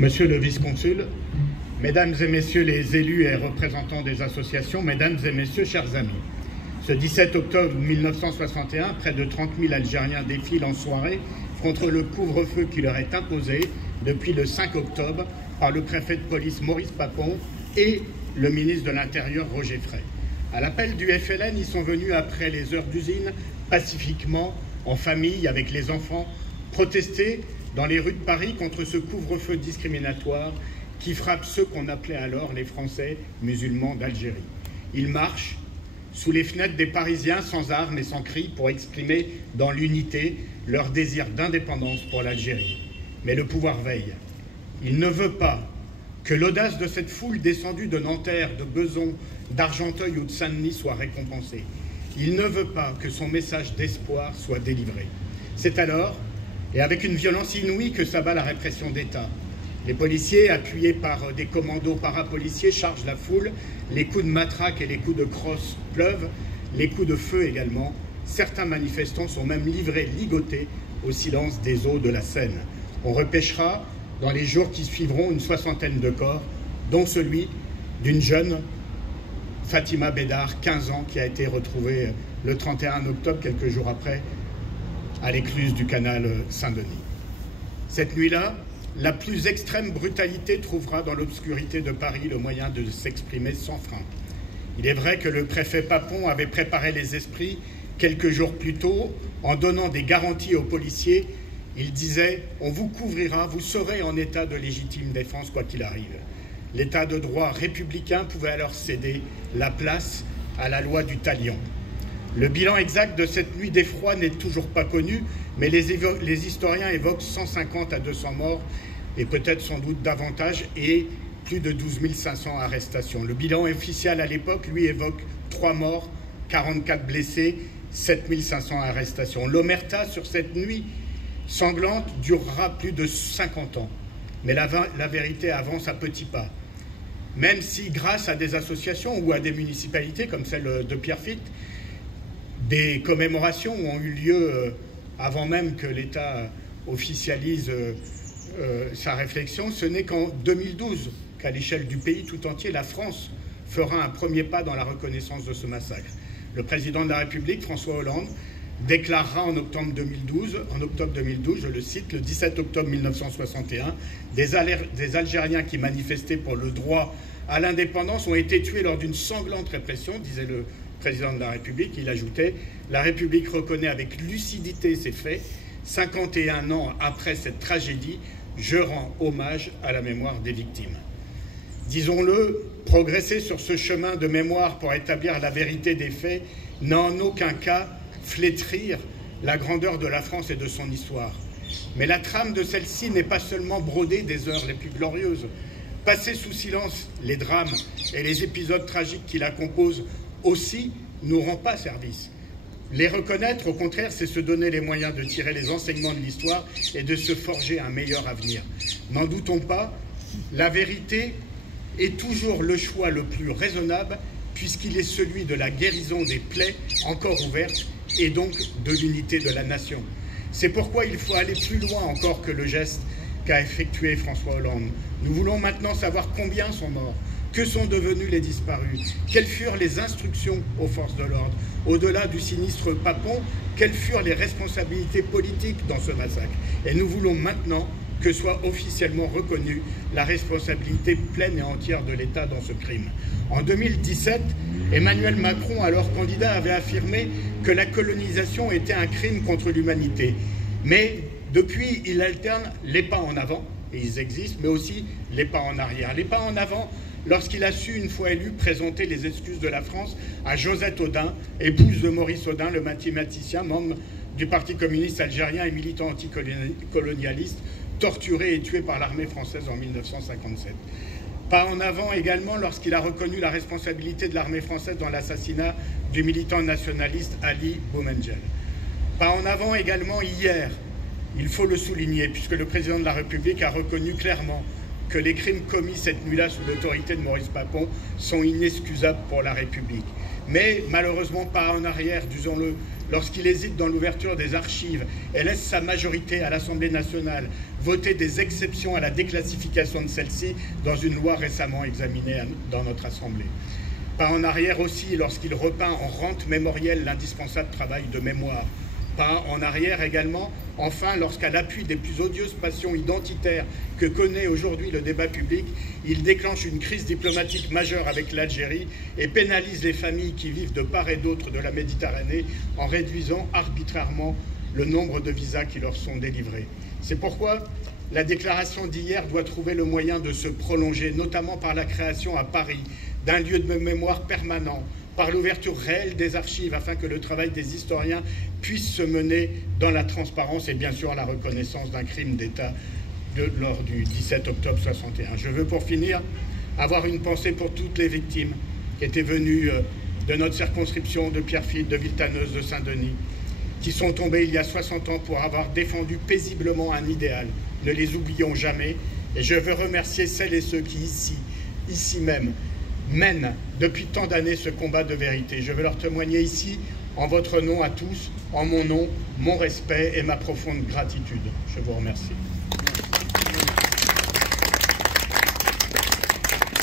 Monsieur le vice-consul, mesdames et messieurs les élus et représentants des associations, mesdames et messieurs, chers amis. Ce 17 octobre 1961, près de 30 000 Algériens défilent en soirée contre le couvre-feu qui leur est imposé depuis le 5 octobre par le préfet de police Maurice Papon et le ministre de l'Intérieur Roger Frey. À l'appel du FLN, ils sont venus après les heures d'usine, pacifiquement, en famille, avec les enfants, protester dans les rues de Paris contre ce couvre-feu discriminatoire qui frappe ceux qu'on appelait alors les Français musulmans d'Algérie. Ils marchent sous les fenêtres des Parisiens sans armes et sans cris pour exprimer dans l'unité leur désir d'indépendance pour l'Algérie. Mais le pouvoir veille. Il ne veut pas que l'audace de cette foule descendue de Nanterre, de Besançon, d'Argenteuil ou de Saint-Denis soit récompensée. Il ne veut pas que son message d'espoir soit délivré. C'est alors, et avec une violence inouïe, que s'abat la répression d'État. Les policiers, appuyés par des commandos parapoliciers, chargent la foule. Les coups de matraque et les coups de crosse pleuvent, les coups de feu également. Certains manifestants sont même livrés, ligotés, au silence des eaux de la Seine. On repêchera, dans les jours qui suivront, une soixantaine de corps, dont celui d'une jeune Fatima Bédar, 15 ans, qui a été retrouvée le 31 octobre, quelques jours après, à l'écluse du canal Saint-Denis. Cette nuit-là, la plus extrême brutalité trouvera dans l'obscurité de Paris le moyen de s'exprimer sans frein. Il est vrai que le préfet Papon avait préparé les esprits quelques jours plus tôt en donnant des garanties aux policiers. Il disait « On vous couvrira, vous serez en état de légitime défense quoi qu'il arrive ». L'état de droit républicain pouvait alors céder la place à la loi du talion. Le bilan exact de cette nuit d'effroi n'est toujours pas connu, mais les historiens évoquent 150 à 200 morts, et peut-être sans doute davantage, et plus de 12 500 arrestations. Le bilan officiel à l'époque, lui, évoque 3 morts, 44 blessés, 7 500 arrestations. L'omerta sur cette nuit sanglante durera plus de 50 ans, mais la vérité avance à petits pas. Même si, grâce à des associations ou à des municipalités, comme celle de Pierrefitte, des commémorations ont eu lieu avant même que l'État officialise sa réflexion. Ce n'est qu'en 2012 qu'à l'échelle du pays tout entier, la France fera un premier pas dans la reconnaissance de ce massacre. Le président de la République, François Hollande, déclarera en octobre 2012, je le cite, le 17 octobre 1961, des Algériens qui manifestaient pour le droit à l'indépendance ont été tués lors d'une sanglante répression, disait le président de la République. Il ajoutait « La République reconnaît avec lucidité ces faits. 51 ans après cette tragédie, je rends hommage à la mémoire des victimes. » Disons-le, progresser sur ce chemin de mémoire pour établir la vérité des faits n'a en aucun cas flétrir la grandeur de la France et de son histoire. Mais la trame de celle-ci n'est pas seulement brodée des heures les plus glorieuses. Passer sous silence les drames et les épisodes tragiques qui la composent aussi nous rend pas service. Les reconnaître, au contraire, c'est se donner les moyens de tirer les enseignements de l'histoire et de se forger un meilleur avenir. N'en doutons pas, la vérité est toujours le choix le plus raisonnable puisqu'il est celui de la guérison des plaies encore ouvertes et donc de l'unité de la nation. C'est pourquoi il faut aller plus loin encore que le geste qu'a effectué François Hollande. Nous voulons maintenant savoir combien sont morts, que sont devenus les disparus, quelles furent les instructions aux forces de l'ordre. Au-delà du sinistre Papon, quelles furent les responsabilités politiques dans ce massacre. Et nous voulons maintenant que soit officiellement reconnue la responsabilité pleine et entière de l'État dans ce crime. En 2017, Emmanuel Macron, alors candidat, avait affirmé que la colonisation était un crime contre l'humanité. Mais depuis, il alterne les pas en avant, et ils existent, mais aussi les pas en arrière. Les pas en avant, lorsqu'il a su, une fois élu, présenter les excuses de la France à Josette Audin, épouse de Maurice Audin, le mathématicien, membre du Parti communiste algérien et militant anticolonialiste, torturé et tué par l'armée française en 1957. Pas en avant également lorsqu'il a reconnu la responsabilité de l'armée française dans l'assassinat du militant nationaliste Ali Boumendjel. Pas en avant également hier, il faut le souligner, puisque le président de la République a reconnu clairement que les crimes commis cette nuit-là sous l'autorité de Maurice Papon sont inexcusables pour la République. Mais malheureusement pas en arrière, disons-le, lorsqu'il hésite dans l'ouverture des archives et laisse sa majorité à l'Assemblée nationale voter des exceptions à la déclassification de celle-ci dans une loi récemment examinée dans notre Assemblée. Pas en arrière aussi lorsqu'il repeint en rente mémorielle l'indispensable travail de mémoire. Pas en arrière également, enfin, lorsqu'à l'appui des plus odieuses passions identitaires que connaît aujourd'hui le débat public, il déclenche une crise diplomatique majeure avec l'Algérie et pénalise les familles qui vivent de part et d'autre de la Méditerranée en réduisant arbitrairement le nombre de visas qui leur sont délivrés. C'est pourquoi la déclaration d'hier doit trouver le moyen de se prolonger, notamment par la création à Paris d'un lieu de mémoire permanent, par l'ouverture réelle des archives afin que le travail des historiens puisse se mener dans la transparence et bien sûr la reconnaissance d'un crime d'État lors du 17 octobre 61. Je veux pour finir avoir une pensée pour toutes les victimes qui étaient venues de notre circonscription, de Pierrefitte, de Villetaneuse, de Saint-Denis, qui sont tombées il y a 60 ans pour avoir défendu paisiblement un idéal. Ne les oublions jamais. Et je veux remercier celles et ceux qui ici même, mènent depuis tant d'années ce combat de vérité. Je veux leur témoigner ici, en votre nom à tous, en mon nom, mon respect et ma profonde gratitude. Je vous remercie.